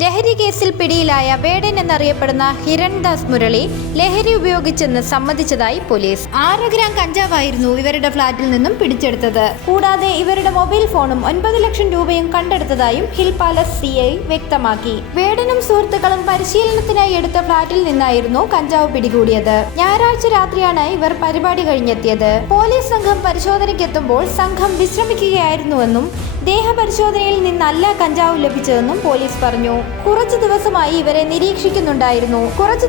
ലഹരി കേസിൽ പിടിയിലായ വേടൻ എന്നറിയപ്പെടുന്ന ഹിരൺദാസ് മുരളി ലഹരി ഉപയോഗിച്ചെന്ന് സമ്മതിച്ചതായി പോലീസ്. 6 ഗ്രാം കഞ്ചാവായിരുന്നു ഇവരുടെ ഫ്ളാറ്റിൽ നിന്നും പിടിച്ചെടുത്തത്. കൂടാതെ ഇവരുടെ മൊബൈൽ ഫോണും 9 ലക്ഷം രൂപയും കണ്ടെടുത്തതായും ഹിൽ പാലസ് CI വ്യക്തമാക്കി. വേടനും സുഹൃത്തുക്കളും പരിശീലനത്തിനായി എടുത്ത ഫ്ളാറ്റിൽ നിന്നായിരുന്നു കഞ്ചാവ് പിടികൂടിയത്. ഞായറാഴ്ച രാത്രിയാണ് ഇവർ പരിപാടി കഴിഞ്ഞെത്തിയത്. പോലീസ് സംഘം പരിശോധനയ്ക്കെത്തുമ്പോൾ സംഘം വിശ്രമിക്കുകയായിരുന്നുവെന്നും ദേഹപരിശോധനയിൽ നിന്നല്ല കഞ്ചാവ് ലഭിച്ചതെന്നും പോലീസ് പറഞ്ഞു. കുറച്ചു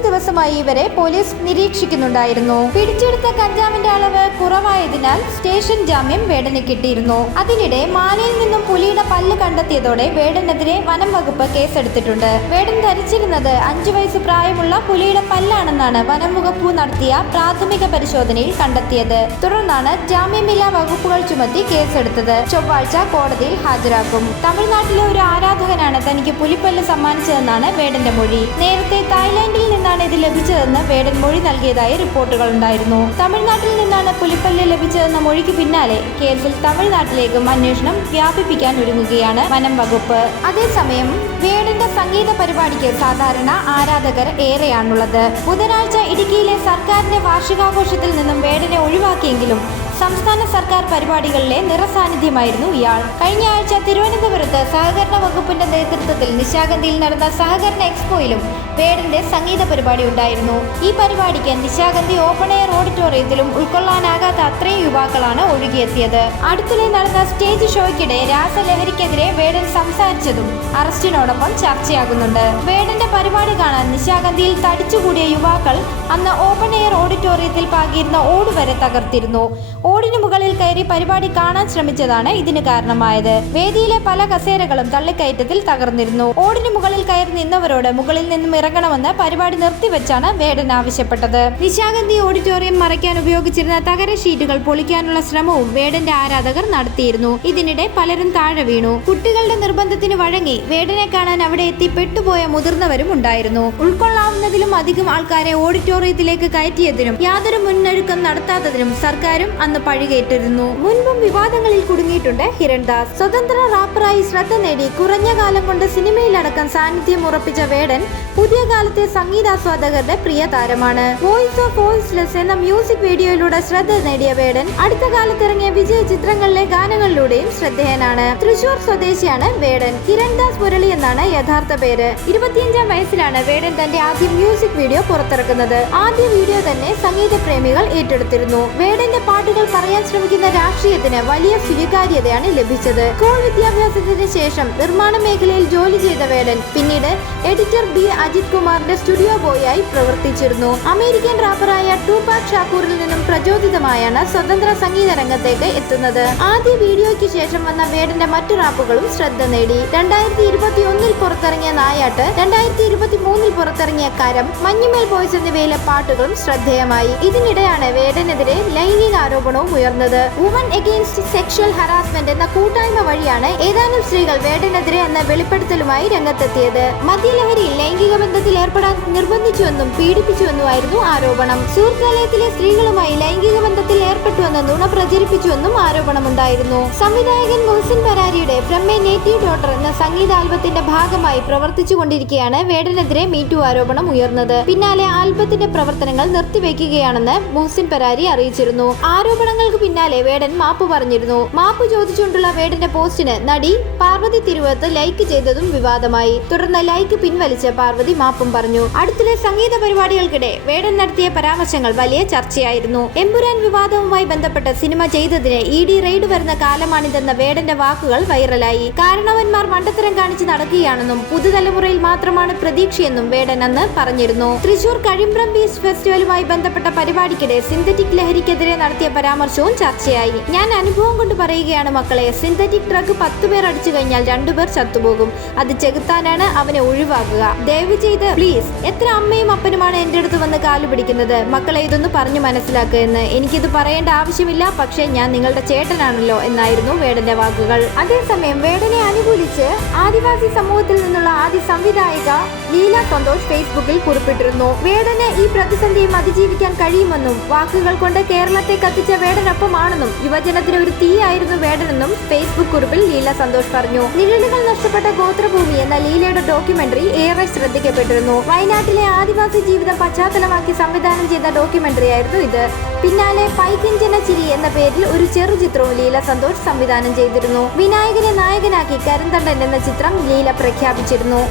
ദിവസമായി ഇവരെ പോലീസ് നിരീക്ഷിക്കുന്നുണ്ടായിരുന്നു. പിടിച്ചെടുത്ത കഞ്ചാവിന്റെ അളവ് കുറവായതിനാൽ സ്റ്റേഷൻ ജാമ്യം വേടന് കിട്ടിയിരുന്നു. അതിനിടെ മാലയിൽ നിന്നും പുലിയുടെ പല്ല് കണ്ടെത്തിയതോടെ വേടനെതിരെ വനം വകുപ്പ് കേസെടുത്തിട്ടുണ്ട്. വേടൻ ധരിച്ചിരുന്നത് 5 വയസ്സ് പ്രായമുള്ള പുലിയുടെ പല്ലാണെന്നാണ് വനം വകുപ്പ് നടത്തിയ പ്രാഥമിക പരിശോധനയിൽ കണ്ടെത്തിയത്. തുടർന്നാണ് ജാമ്യമില്ലാ വകുപ്പുകൾ ചുമത്തി കേസെടുത്തത്. ചൊവ്വാഴ്ച കോടതിയിൽ ഹാജരാക്കും. തമിഴ്നാട്ടിലെ ഒരു ആരാധകനാണ് തനിക്ക് പുലിപ്പല്ല് സമ്മാനിച്ചതെന്നാണ് വേടന്റെ മൊഴി. നേരത്തെ തായ്ലാന്റിൽ നിന്നാണ് ഇത് ലഭിച്ചതെന്ന് വേടൻ മൊഴി നൽകിയതായി റിപ്പോർട്ടുകൾ ഉണ്ടായിരുന്നു. തമിഴ്നാട്ടിൽ നിന്നാണ് പുലിപ്പല്ല് ലഭിച്ചതെന്ന മൊഴിക്ക് പിന്നാലെ കേസിൽ തമിഴ്നാട്ടിലേക്കും അന്വേഷണം വ്യാപിപ്പിക്കാൻ ഒരുങ്ങുകയാണ് വനം വകുപ്പ്. അതേസമയം വേടന്റെ സംഗീത പരിപാടിക്ക് സാധാരണ ആരാധകർ ഏറെയാണുള്ളത്. ബുധനാഴ്ച ഇടുക്കിയിലെ സർക്കാരിന്റെ വാർഷികാഘോഷത്തിൽ നിന്നും വേടനെ ഒഴിവാക്കിയെങ്കിലും സംസ്ഥാന സർക്കാർ പരിപാടികളിലെ നിറസാന്നിധ്യമായിരുന്നു ഇയാൾ. കഴിഞ്ഞ ആഴ്ച തിരുവനന്തപുരത്ത് സഹകരണ വകുപ്പിന്റെ നേതൃത്വത്തിൽ നിശാഗന്ധിയിൽ നടന്ന സഹകരണ എക്സ്പോയിലും വേടന്റെ സംഗീത പരിപാടി ഉണ്ടായിരുന്നു. ഈ പരിപാടിക്ക് നിശാഗന്ധി ഓപ്പൺ എയർ ഓഡിറ്റോറിയത്തിലും ഉൾക്കൊള്ളാനാകാത്ത അത്രയും യുവാക്കളാണ് ഒഴുകിയെത്തിയത്. അടുത്തിടെ നടന്ന സ്റ്റേജ് ഷോയ്ക്കിടെ രാസലഹരിക്കെതിരെ വേടൻ സംസാരിച്ചതും അറസ്റ്റിനോടൊപ്പം ചർച്ചയാകുന്നുണ്ട്. വേടന്റെ പരിപാടി കാണാൻ നിശാഗന്ധിയിൽ തടിച്ചുകൂടിയ യുവാക്കൾ അന്ന് ഓപ്പൺ എയർ ഓഡിറ്റോറിയത്തിൽ പാകിയിരുന്ന ഓട് വരെ തകർത്തിരുന്നു. ഓടിനു മുകളിൽ കയറി പരിപാടി കാണാൻ ശ്രമിച്ചതാണ് ഇതിന് കാരണമായത്. വേദിയിലെ പല കസേരകളും തള്ളിക്കയറ്റത്തിൽ തകർന്നിരുന്നു. ഓടിനു മുകളിൽ കയറി നിന്നവരോട് മുകളിൽ നിന്നും ഇറങ്ങണമെന്ന് പരിപാടി നിർത്തിവെച്ചാണ് വേടൻ ആവശ്യപ്പെട്ടത്. നിശാഗന്ധി ഓഡിറ്റോറിയം മറയ്ക്കാൻ ഉപയോഗിച്ചിരുന്ന തകര ഷീറ്റുകൾ പൊളിക്കാനുള്ള ശ്രമവും വേടന്റെ ആരാധകർ നടത്തിയിരുന്നു. ഇതിനിടെ പലരും താഴെ വീണു. കുട്ടികളുടെ നിർബന്ധത്തിന് വഴങ്ങി വേടനെ കാണാൻ അവിടെ എത്തി പെട്ടുപോയ മുതിർന്നവരും ഉണ്ടായിരുന്നു. ഉൾക്കൊള്ളാവുന്നതിലും അധികം ആൾക്കാരെ ഓഡിറ്റോറിയത്തിലേക്ക് കയറ്റിയതിനും യാതൊരു മുന്നൊരുക്കം നടത്താത്തതിനും സർക്കാരും അന്ന് പഴികേറ്റിരുന്നു. മുൻപും വിവാദങ്ങളിൽ കുടുങ്ങിയിട്ടുണ്ട് ഹിരൺദാസ്. സ്വതന്ത്ര റാപ്പറായി ശ്രദ്ധ നേടി കുറഞ്ഞ കാലം കൊണ്ട് സിനിമയിലടക്കം സാന്നിധ്യം ഉറപ്പിച്ച വേടൻ പുതിയ കാലത്തെ സംഗീതാസ്വാദകരുടെ പ്രിയ താരമാണ്. വോയിസ് ഓഫ് വോയിസ്ലെസ് എന്ന മ്യൂസിക് വീഡിയോയിലൂടെ ശ്രദ്ധ നേടിയ വേടൻ അടുത്ത കാലത്തിറങ്ങിയ വിജയ ചിത്രങ്ങളിലെ ഗാനങ്ങളിലൂടെയും ശ്രദ്ധേയനാണ്. തൃശൂർ സ്വദേശിയാണ് വേടൻ. ഹിരൺദാസ് മുരളി എന്നാണ് യഥാർത്ഥ പേര്. 25-ാം വയസ്സിലാണ് വേടൻ തന്റെ ആദ്യ മ്യൂസിക് വീഡിയോ പുറത്തിറക്കുന്നത്. ആദ്യ വീഡിയോ തന്നെ സംഗീത പ്രേമികൾ ഏറ്റെടുത്തിരുന്നു. വേടന്റെ പാട്ടുകൾ പറയാൻ ശ്രമിക്കുന്ന രാഷ്ട്രീയത്തിന് വലിയ സ്വീകാര്യതയാണ് ലഭിച്ചത്. സ്കൂൾ വിദ്യാഭ്യാസത്തിന് ശേഷം നിർമ്മാണ മേഖലയിൽ ജോലി ചെയ്ത വേടൻ പിന്നീട് എഡിറ്റർ B. അജിത് കുമാറിന്റെ സ്റ്റുഡിയോ ബോയായി പ്രവർത്തിച്ചിരുന്നു. അമേരിക്കൻ റാപ്പറായ ടൂപാക് ഷാക്കൂറിൽ നിന്നും പ്രചോദിതമായാണ് സ്വതന്ത്ര സംഗീത രംഗത്തേക്ക് എത്തുന്നത്. ആദ്യ വീഡിയോയ്ക്ക് ശേഷം വന്ന വേടന്റെ മറ്റു റാപ്പുകളും ശ്രദ്ധ നേടി. 2021-ൽ പുറത്തിറങ്ങിയ നായാട്ട്, 2023-ൽ പുറത്തിറങ്ങിയ കരം, മഞ്ഞുമേൽ ബോയ്സ് എന്നിവയിലെ പാട്ടുകളും ശ്രദ്ധേയമായി. ഇതിനിടെയാണ് വേടനെതിരെ ലൈംഗിക ആരോപണവും ഉയർന്നത്. വുമൺ എഗെയിൻസ്റ്റ് സെക്ഷൽ ഹറാസ്മെന്റ് എന്ന കൂട്ടായ്മ വഴിയാണ് ഏതാനും സ്ത്രീകൾ വേടനെതിരെ എന്ന വെളിപ്പെടുത്തലുമായി രംഗത്തെത്തിയത്. മദ്യലഹരിയിൽ ലൈംഗിക ബന്ധത്തിൽ ഏർപ്പെടാൻ നിർബന്ധിച്ചുവെന്നും പീഡിപ്പിച്ചുവെന്നുമായിരുന്നു ആരോപണം. സുഹൃത്തുലയത്തിലെ സ്ത്രീകളുമായി ലൈംഗിക ബന്ധത്തിൽ ഏർപ്പെട്ടുവെന്ന് നുണ പ്രചരിപ്പിച്ചുവെന്നും ആരോപണമുണ്ടായിരുന്നു. സംവിധായകൻ മുഹസിൻ പരാരിയുടെ ഫ്രം എ നേറ്റീവ് ഡോട്ടർ എന്ന സംഗീത ആൽബത്തിന്റെ ഭാഗമായി പ്രവർത്തിച്ചുകൊണ്ടിരിക്കെയാണ് വേടനെതിരെ മീറ്റു ആരോപണം ഉയർന്നത്. പിന്നാലെ ആൽബത്തിന്റെ പ്രവർത്തനങ്ങൾ നിർത്തിവെക്കുകയാണെന്ന് മുഹസിൻ പരാരി അറിയിച്ചിരുന്നു. ആരോപണങ്ങൾക്ക് പിന്നാലെ വേടൻ മാപ്പ് പറഞ്ഞിരുന്നു. മാപ്പ് ചോദിച്ചുകൊണ്ടുള്ള വേടന്റെ പോസ്റ്റിന് നടി പാർവതി തിരുവത്ത് ലൈക്ക് ചെയ്തതും വിവാദമായി. തുടർന്ന് ലൈക്ക് പിൻവലിച്ച് പാർവതി മാപ്പും പറഞ്ഞു. അടുത്തിടെ സംഗീത പരിപാടികൾക്കിടെ വേടൻ നടത്തിയ പരാമർശങ്ങൾ വലിയ ചർച്ചയായിരുന്നു. എമ്പുരാൻ വിവാദവുമായി ബന്ധപ്പെട്ട് സിനിമ ചെയ്തതിന് ED റെയ്ഡ് വരുന്ന കാലമാണിതെന്ന വേടന്റെ വാക്കുകൾ വൈറലായി. കാരണവന്മാർ മണ്ടത്തരം കാണിച്ച് നടക്കുകയാണെന്നും പുതുതലമുറയിൽ മാത്രമാണ് പ്രതീക്ഷയെന്നും വേടൻ അന്ന് പറഞ്ഞിരുന്നു. തൃശൂർ കഴിമ്പ്രം ബീച്ച് ഫെസ്റ്റിവലുമായി ബന്ധപ്പെട്ട പരിപാടിക്കിടെ സിന്തറ്റിക് ലഹരിക്കെതിരെ നടത്തിയ പരാമർശവും ചർച്ചയായി. ഞാൻ അനുഭവം കൊണ്ട് പറയുകയാണ് മക്കളെ, സിന്തറ്റിക് ഡ്രഗ് 10 പേർ അടിച്ചു കഴിഞ്ഞാൽ 2 പേർ ചത്തുപോകും. അത് ചെകുത്താനാണ്, അവനെ ഒഴിവാക്കുക. ദയവ് ചെയ്ത് പ്ലീസ്. എത്ര അമ്മയും അപ്പനുമാണ് എന്റെ അടുത്ത് വന്ന് കാലു പിടിക്കുന്നത്. മക്കളെ ഇതൊന്ന് പറഞ്ഞു മനസ്സിലാക്കുക എന്ന്. എനിക്കിത് പറയേണ്ട ആവശ്യമില്ല, പക്ഷേ ഞാൻ നിങ്ങളുടെ ചേട്ടനാണല്ലോ എന്നായിരുന്നു വേടന്റെ വാക്കുകൾ. അതേസമയം വേടനെ അനുകൂലിച്ച് ആദിവാസി സമൂഹത്തിൽ നിന്നുള്ള ആദ്യ സംവിധായിക ലീല സന്തോഷ് ഫേസ്ബുക്കിൽ കുറിപ്പിട്ടിരുന്നു. വേടന് ഈ പ്രതിസന്ധിയും അതിജീവിക്കാൻ കഴിയുമെന്നും വാക്കുകൾ കൊണ്ട് കേരളത്തെ കത്തിച്ച വേടനൊപ്പമാണെന്നും യുവജനത്തിന് ഒരു തീയായിരുന്നു വേടനെന്നും ഫേസ്ബുക്ക് കുറിപ്പിൽ ലീല സന്തോഷ് പറഞ്ഞു. നിഴലുകൾ നഷ്ടപ്പെട്ട ഗോത്രഭൂമി എന്ന ലീലയുടെ ഡോക്യുമെന്ററി ഏറെ ശ്രദ്ധിക്കപ്പെട്ടിരുന്നു. വയനാട്ടിലെ ആദിവാസി ജീവിതം പശ്ചാത്തലമാക്കി സംവിധാനം ചെയ്ത ഡോക്യുമെന്ററി ആയിരുന്നു ഇത്. പിന്നാലെ പൈകിഞ്ചന ചിരി എന്ന പേരിൽ ഒരു ചെറുചിത്രവും ലീല സന്തോഷ് സംവിധാനം ചെയ്തിരുന്നു. വിനായകനെ നായകനാക്കി കരിന്തണ്ടൻ എന്ന ചിത്രം ലീല പ്രഖ്യാപിച്ചിരുന്നു.